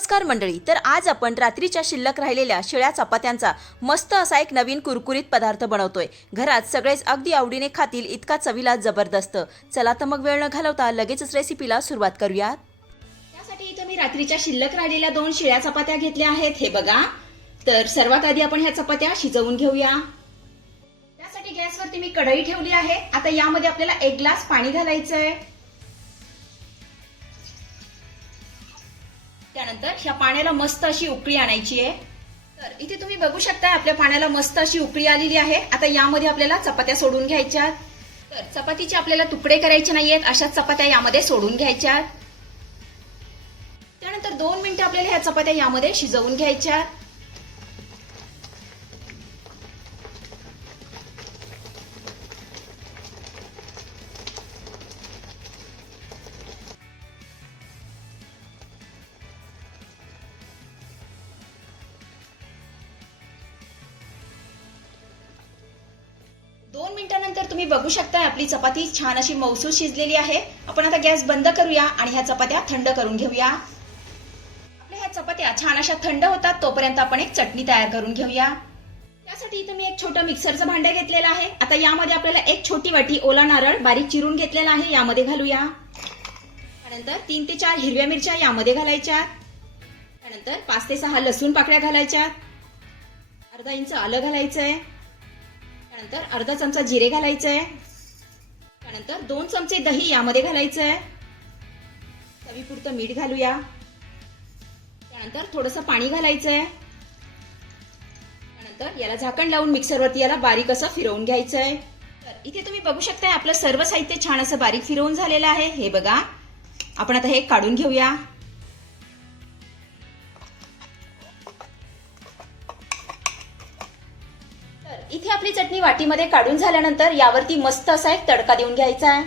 नमस्कार मंडळी तर आज आपण रात्रीच्या शिल्लक राहिलेल्या शिळ्या चपात्यांचा मस्त असा एक नवीन कुरकुरीत पदार्थ बनवतोय. घरात सगळेच अगदी आवडीने खातील इतका चवीला जबरदस्त. चला तर मग वेळ न घालवता लगेचच रेसिपीला सुरुवात करूयात. त्यासाठी इथं मी रात्रीच्या शिल्लक राहिलेल्या दोन शिळ्या चपात्या घेतल्या आहेत. हे बघा. तर सर्वात आधी आपण ह्या चपात्या शिजवून घेऊया. त्यासाठी गॅसवरती मी कढई ठेवली आहे. आता यामध्ये आपल्याला एक ग्लास पाणी घालायचं आहे त्यानंतर ह्या पाण्याला मस्त अशी उकळी आणायची आहे. तर इथे तुम्ही बघू शकता आपल्या पाण्याला मस्त अशी उकळी आलेली आहे. आता यामध्ये आपल्याला चपात्या सोडून घ्यायच्या तर चपातीचे आपल्याला तुकडे करायचे नाहीयेत अशाच चपात्या यामध्ये सोडून घ्यायच्या त्यानंतर दोन मिनिटं आपल्याला ह्या चपात्या यामध्ये शिजवून घ्यायच्या दोन मिनिटानंतर तुम्ही बघू शकता आपली चपाती छान अशी मौसूस शिजलेली आहे. आपण आता गॅस बंद करूया आणि ह्या चपात्या थंड करून घेऊया. आपल्या ह्या चपात्या छान अशा थंड होतात तोपर्यंत आपण एक चटणी तयार करून घेऊया. त्यासाठी इथं मी एक छोटं मिक्सरचं भांडं घेतलेलं आहे. आता यामध्ये आपल्याला एक छोटी वाटी ओला नारळ बारीक चिरून घेतलेला आहे यामध्ये घालूया. त्यानंतर तीन ते चार हिरव्या मिरच्या यामध्ये घालायच्या. त्यानंतर पाच ते सहा लसूण पाकळ्या घालायच्या. अर्धा इंच आलं घालायचंय. त्यानंतर अर्धा चमचा जिरे घालायचं. आहे त्यानंतर दोन चमचे दही यामध्ये घालायचं. आहे चवीपुरतं मीठ घालूया. त्यानंतर थोडंसं पाणी घालायचं. आहे त्यानंतर याला झाकण लावून मिक्सरवरती याला बारीक असं फिरवून घ्यायचं आहे तर इथे तुम्ही बघू शकता आपलं सर्व साहित्य छान असं बारीक फिरवून झालेलं आहे. हे बघा. आपण आता हे काढून घेऊया. इथे आपली चटणी वाटीमध्ये काढून झाल्यानंतर यावरती मस्त असा एक तडका देऊन घ्यायचा आहे.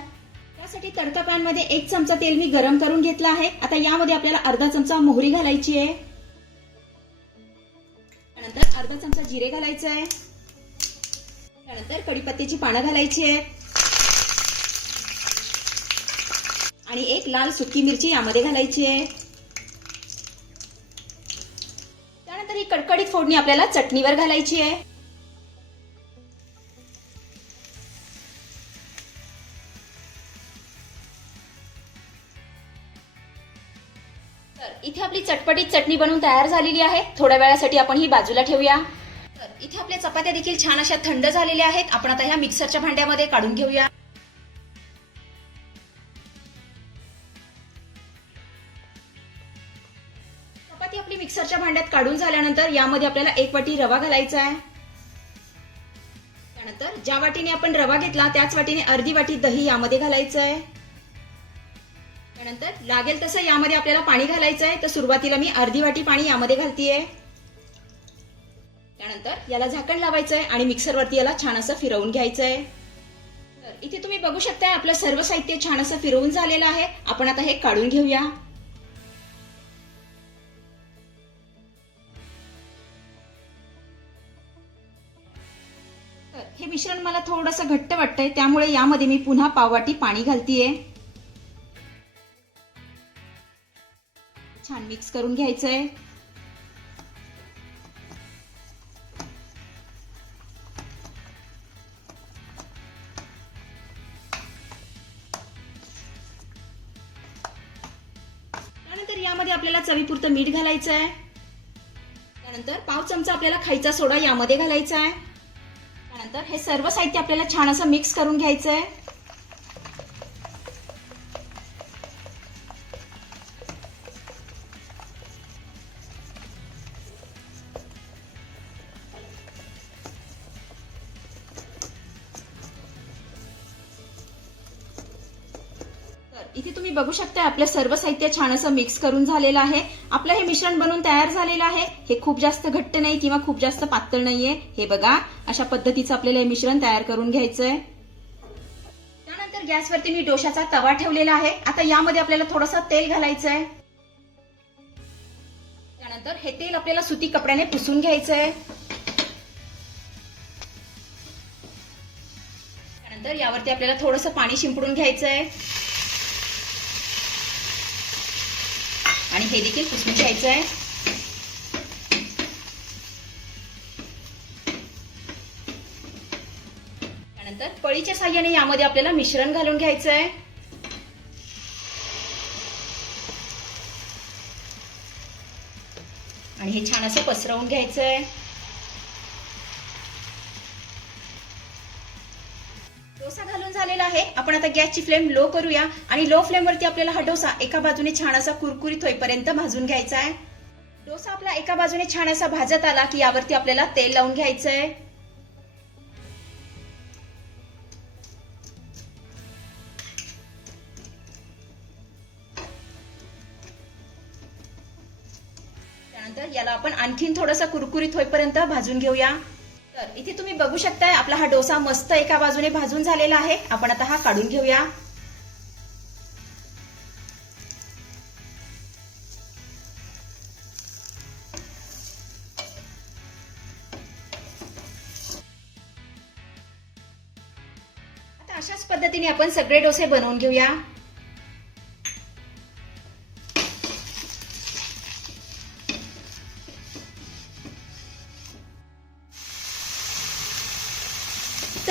त्यासाठी तडका पॅनमध्ये एक चमचा तेल मी गरम करून घेतला आहे. आता यामध्ये आपल्याला अर्धा चमचा मोहरी घालायची आहे. त्यानंतर अर्धा चमचा जिरे घालायचं आहे. त्यानंतर कडीपत्त्याची पानं घालायची आहेत आणि एक लाल सुकी मिरची यामध्ये घालायची आहे. त्यानंतर ही कडकडीत फोडणी आपल्याला चटणीवर घालायची आहे. इथे आपली चटपटीत चटणी बनवून तयार झालेली आहे. थोड्या वेळासाठी आपण ही बाजूला ठेवूया. तर इथे आपल्या चपात्या देखील छान अशा थंड झालेल्या आहेत. आपण आता ह्या मिक्सरच्या भांड्यामध्ये काढून घेऊया. चपाती आपली मिक्सरच्या भांड्यात काढून झाल्यानंतर यामध्ये आपल्याला एक वाटी रवा घालायचा आहे. त्यानंतर ज्या वाटीने आपण रवा घेतला त्याच वाटीने अर्धी वाटी दही यामध्ये घालायचं आहे. त्यानंतर लागेल तसं यामध्ये आपल्याला पाणी घालायचं आहे. तर सुरुवातीला मी अर्धी वाटी पाणी यामध्ये घालतीये. त्यानंतर याला झाकण लावायचं आहे आणि मिक्सरवरती याला छान असं फिरवून घ्यायचं आहे तर इथे तुम्ही बघू शकता आपलं सर्व साहित्य छान असं फिरवून झालेलं आहे. आपण आता हे काढून घेऊया. तर हे मिश्रण मला थोडंसं घट्ट वाटतंय. त्यामुळे यामध्ये मी पुन्हा पाववाटी पाणी घालतीये. मिक्स करून घ्यायचंय. त्यानंतर यामध्ये आपल्याला चवीपुरतं मीठ घालायचं आहे त्यानंतर पाव चमचा आपल्याला खायचा सोडा यामध्ये घालायचा आहे त्यानंतर हे सर्व साहित्य आपल्याला छान असं मिक्स करून घ्यायचं आहे इथे तुम्ही बघू शकता आपलं सर्व साहित्य छान असं मिक्स करून झालेलं आहे. आपलं हे मिश्रण बनवून तयार झालेलं आहे. हे खूप जास्त घट्ट नाही किंवा खूप जास्त पातळ नाहीये. हे बघा अशा पद्धतीचं आपल्याला हे मिश्रण तयार करून घ्यायचंय. त्यानंतर गॅसवरती मी डोशाचा तवा ठेवलेला आहे. आता यामध्ये आपल्याला थोडंसं तेल घालायचं आहे त्यानंतर हे तेल आपल्याला सुती कपड्याने पुसून घ्यायचंय. त्यानंतर यावरती आपल्याला थोडंसं पाणी शिंपडून घ्यायचंय. आणि हे देखील पुसून घ्यायचं आहे. त्यानंतर पळीच्या साह्याने यामध्ये आपल्याला मिश्रण घालून घ्यायचं आहे. आणि हे छान असं पसरवून घ्यायचं आहे. आहे. आपण आता गॅसची फ्लेम लो करूया आणि लो फ्लेम वरती आपल्याला हा डोसा एका बाजूने छान असा कुरकुरीत होईपर्यंत भाजून घ्यायचा आहे डोसा आपला एका बाजूने छान असा भाजत आला की यावरती आपल्याला तेल लावून घ्यायचं आहे त्यानंतर याला आपण आणखीन थोडंसं कुरकुरीत होईपर्यंत भाजून घेऊया. तर इथे तुम्ही बघू शकताय आपला हा डोसा मस्त एका बाजूने भाजून झालेला आहे. आपण आता हा काढून घेऊया. आता अशाच पद्धतीने आपण सगळे डोसे बनवून घेऊया.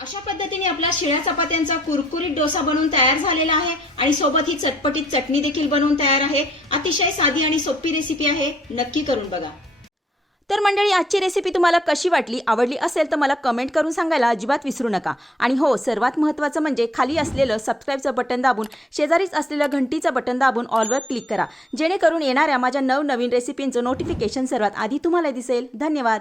अशा पद्धतीने आपला शिळ्या चपात्यांचा कुरकुरीत डोसा बनवून तयार झालेला आहे आणि सोबत ही चटपटीत चटणी देखील बनवून तयार आहे. अतिशय साधी आणि सोपी रेसिपी आहे. नक्की करून बघा. तर मंडळी आजची रेसिपी तुम्हाला कशी वाटली आवडली असेल तर मला कमेंट करून सांगायला अजिबात विसरू नका. आणि हो सर्वात महत्त्वाचं म्हणजे खाली असलेलं सबस्क्राईबचं बटन दाबून शेजारीच असलेलं घंटीचं बटन दाबून ऑलवर क्लिक करा. जेणेकरून येणाऱ्या माझ्या नवनवीन रेसिपींचं नोटिफिकेशन सर्वात आधी तुम्हाला दिसेल. धन्यवाद.